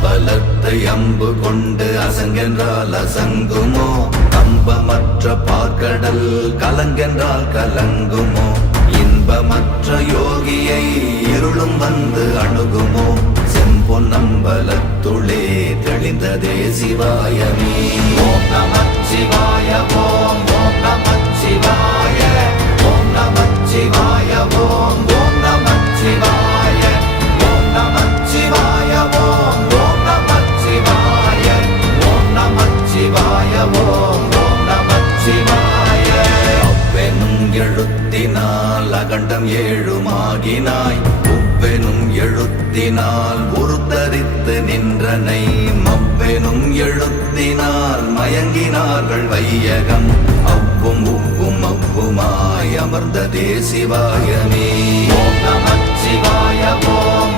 அம்பலத்தை அம்பு கொண்டு அசங்கென்றால் அசங்குமோ, கம்பமற்ற பார்க்கடல் கலங்கென்றால் கலங்குமோ, இன்பமற்ற யோகியை இருளும் வந்து அணுகுமோ, செம்பொன்னம்பலத்துளே தெளிந்ததே சிவாயமே. ஓம் நமச்சிவாய ஓம் ஓம் நமச்சிவாய ஓம் நமச்சிவாய ஓம் ஓம் நமச்சிவாய ஓம் நமச்சிவாய ஓம் ஓம் நமச்சிவாய ஓம் நமச்சிவாய ஓம் ஓம் நமச்சிவாய. அவ்வெனும் எழுத்தினால் அகண்டம் ஏழுமாகினாய், உவ்வெனும் எழுத்தினால் உருத்தரித்து நின்றனை, மவ்வெனும் எழுத்தினால் மயங்கினார்கள் வையகம், அவ்வும் உவ்வும் அவ்வுமாய் அமர்ந்ததே சிவாயமே. ஓம் நமச்சிவாய ஓம்